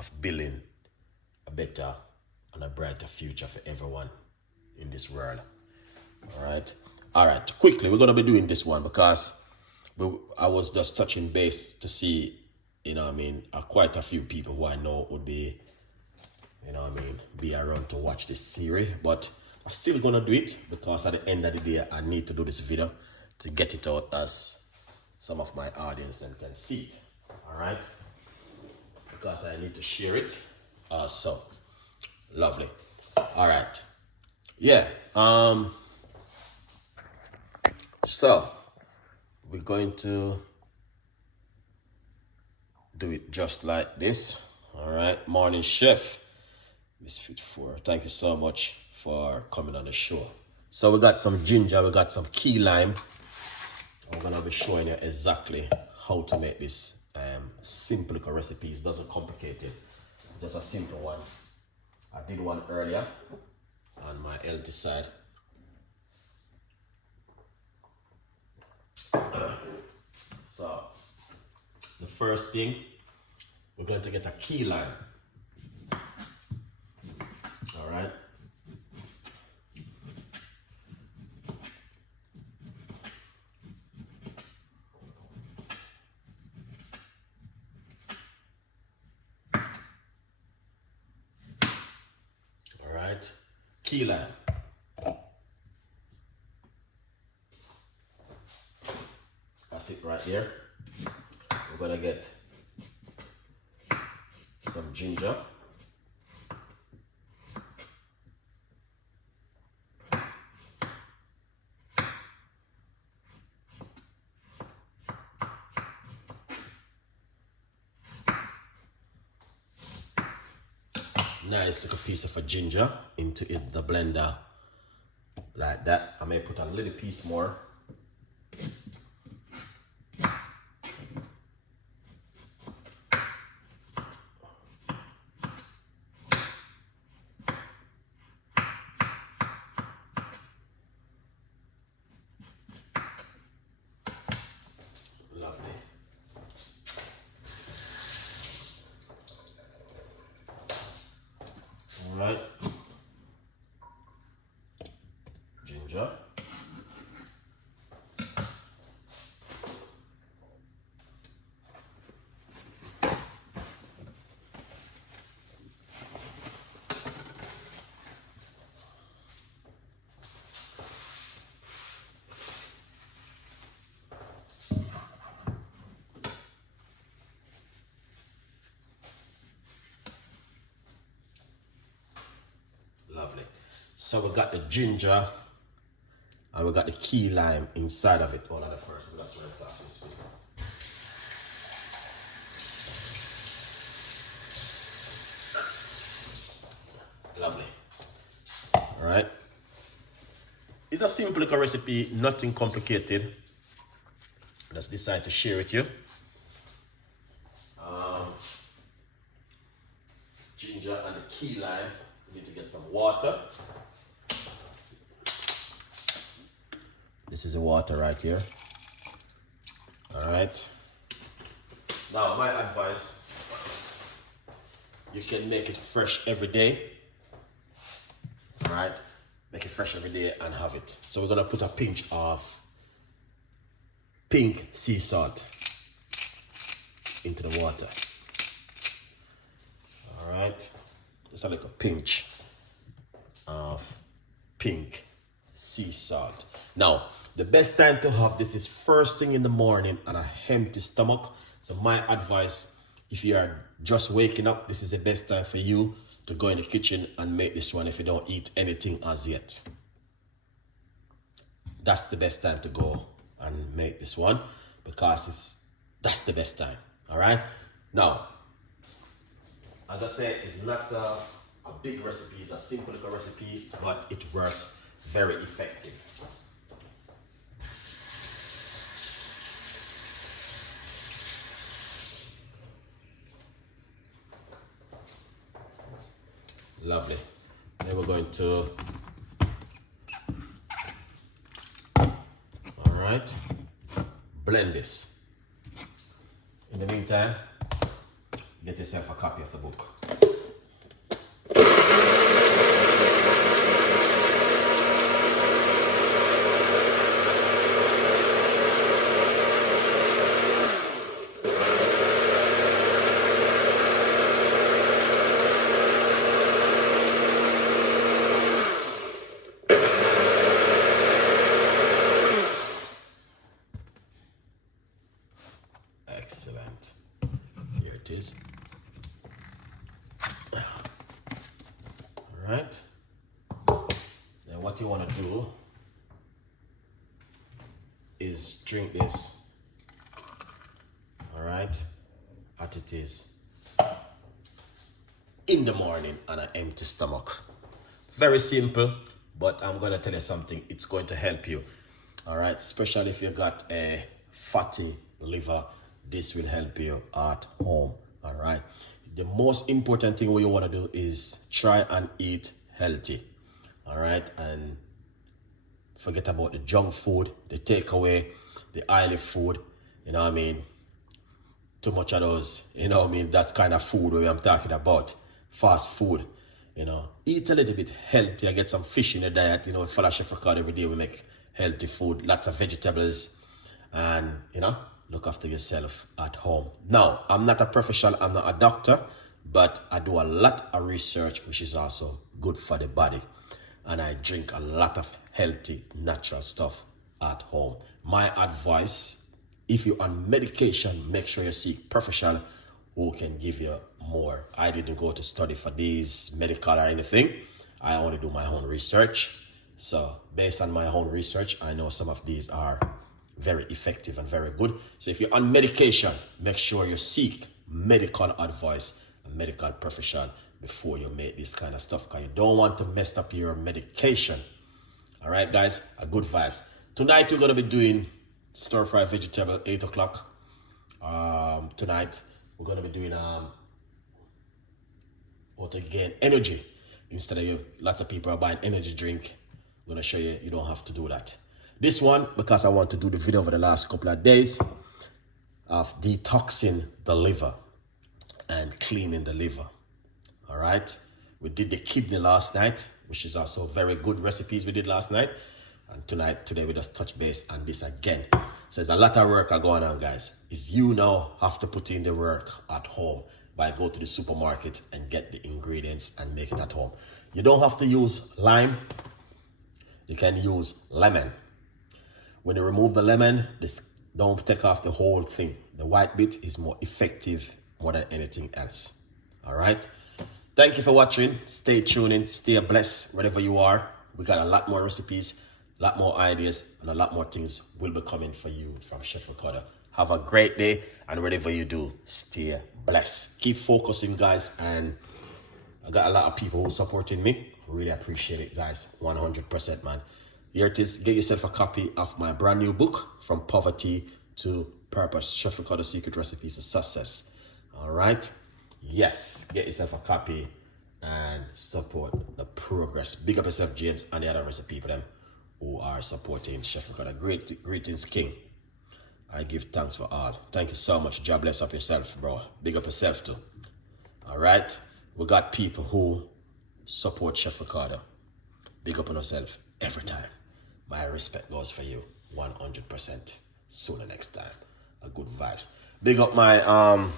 of building a better and a brighter future for everyone in this world. All right, quickly, we're going to be doing this one because I was just touching base to see, quite a few people who I know would be, be around to watch this series. But I'm still going to do it because at the end of the day, I need to do this video to get it out as some of my audience then can see it. All right, because I need to share it. So lovely. All right. Yeah. So we're going to do it just like this. All right. Morning, Chef Misfit 4. Thank you so much for coming on the show. So we got some ginger, we got some key lime. I'm gonna be showing you exactly how to make this simple little recipe. It doesn't complicate it, just a simple one. I did one earlier on my healthy side. So the first thing, we're going to get a key lime. All right. All right. Key lime. That's it right there. We're gonna get some ginger. Nice little piece of a ginger into the blender like that. I may put a little piece more. Lovely. All right. Ginger. Lovely. So we got the ginger and we got the key lime inside of it. All of the first, that's where it's off this bit. Lovely. All right. It's a simple little recipe, nothing complicated. I just decided to share with you. Ginger and the key lime. We need to get some water. This is the water right here. All right. Now, my advice, you can make it fresh every day. All right. Make it fresh every day and have it. So we're gonna put a pinch of pink sea salt into the water. All right. Just a little pinch of pink sea salt. Now, the best time to have this is first thing in the morning on an empty stomach. So my advice, if you are just waking up, this is the best time for you to go in the kitchen and make this one if you don't eat anything as yet. That's the best time to go and make this one because that's the best time. All right. Now, as I said, it's not a big recipe, it's a simple little recipe, but it works very effective. Lovely. Then we're going to, all right, blend this. In the meantime, get yourself a copy of the book. Excellent. Here it is. All right. Then what you want to do is drink this. All right. As it is in the morning on an empty stomach. Very simple, but I'm going to tell you something. It's going to help you. All right. Especially if you got a fatty liver. This will help you at home. All right. The most important thing what you want to do is try and eat healthy. All right. And forget about the junk food, the takeaway, the oily food. You know what I mean? Too much of those, you know what I mean? That's kind of food where I'm talking about. Fast food. You know, eat a little bit healthy. I get some fish in the diet. You know, follow Chef Ricardo every day. We make healthy food, lots of vegetables, and you know, look after yourself at home. Now, I'm not a professional, I'm not a doctor, but I do a lot of research, which is also good for the body. And I drink a lot of healthy, natural stuff at home. My advice, if you're on medication, make sure you seek professional who can give you more. I didn't go to study for these medical or anything. I only do my own research. So based on my own research, I know some of these are very effective and very good. So if you're on medication, make sure you seek medical advice, a medical professional before you make this kind of stuff, because you don't want to mess up your medication. All right, guys, a good vibes. Tonight we're gonna be doing stir-fried vegetable, 8 o'clock. Tonight we're gonna be doing what again? Energy. Instead of lots of people are buying energy drink, I'm gonna show you you don't have to do that. This one, because I want to do the video over the last couple of days of detoxing the liver and cleaning the liver. All right. We did the kidney last night, which is also very good recipes we did last night. And today we just touch base on this again. So there's a lot of work going on, guys. Is you now have to put in the work at home by go to the supermarket and get the ingredients and make it at home. You don't have to use lime. You can use lemon. When you remove the lemon, this don't take off the whole thing. The white bit is more effective more than anything else. All right. Thank you for watching. Stay tuned in. Stay blessed wherever you are. We got a lot more recipes, a lot more ideas, and a lot more things will be coming for you from Chef Ricardo. Have a great day, and whatever you do, stay blessed. Keep focusing, guys, and I got a lot of people who supporting me. Really appreciate it, guys. 100%, man. Here it is. Get yourself a copy of my brand new book, From Poverty to Purpose, Chef Ricardo Secret Recipes of Success. All right. Yes, get yourself a copy and support the progress. Big up yourself, James, and the other recipe people them who are supporting Chef Ricardo. Greetings, King. I give thanks for all. Thank you so much. God bless up yourself, bro. Big up yourself too. All right. We got people who support Chef Ricardo. Big up on yourself every time. My respect goes for you 100%. Sooner next time. A good vibes. Big up my